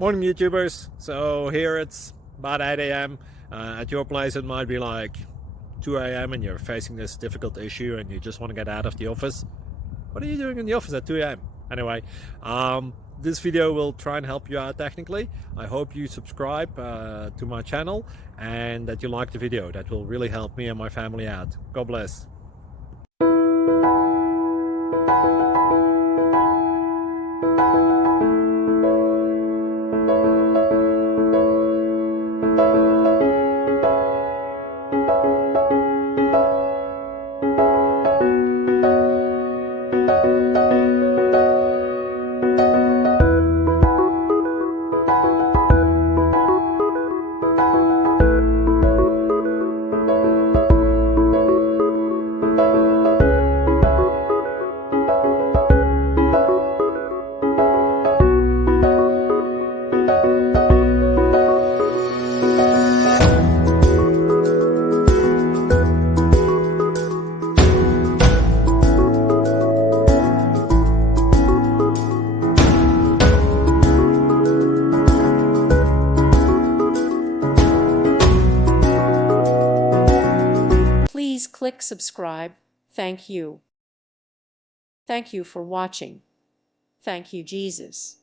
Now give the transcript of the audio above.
Morning YouTubers. So here it's about 8 a.m. At your place it might be like 2 a.m. and you're facing this difficult issue and you just want to get out of the office. What are you doing in the office at 2 a.m.? Anyway, this video will try and help you out technically. I hope you subscribe to my channel and that you like the video. That will really help me and my family out. God bless. Please click subscribe. Thank you. Thank you for watching. Thank you, Jesus.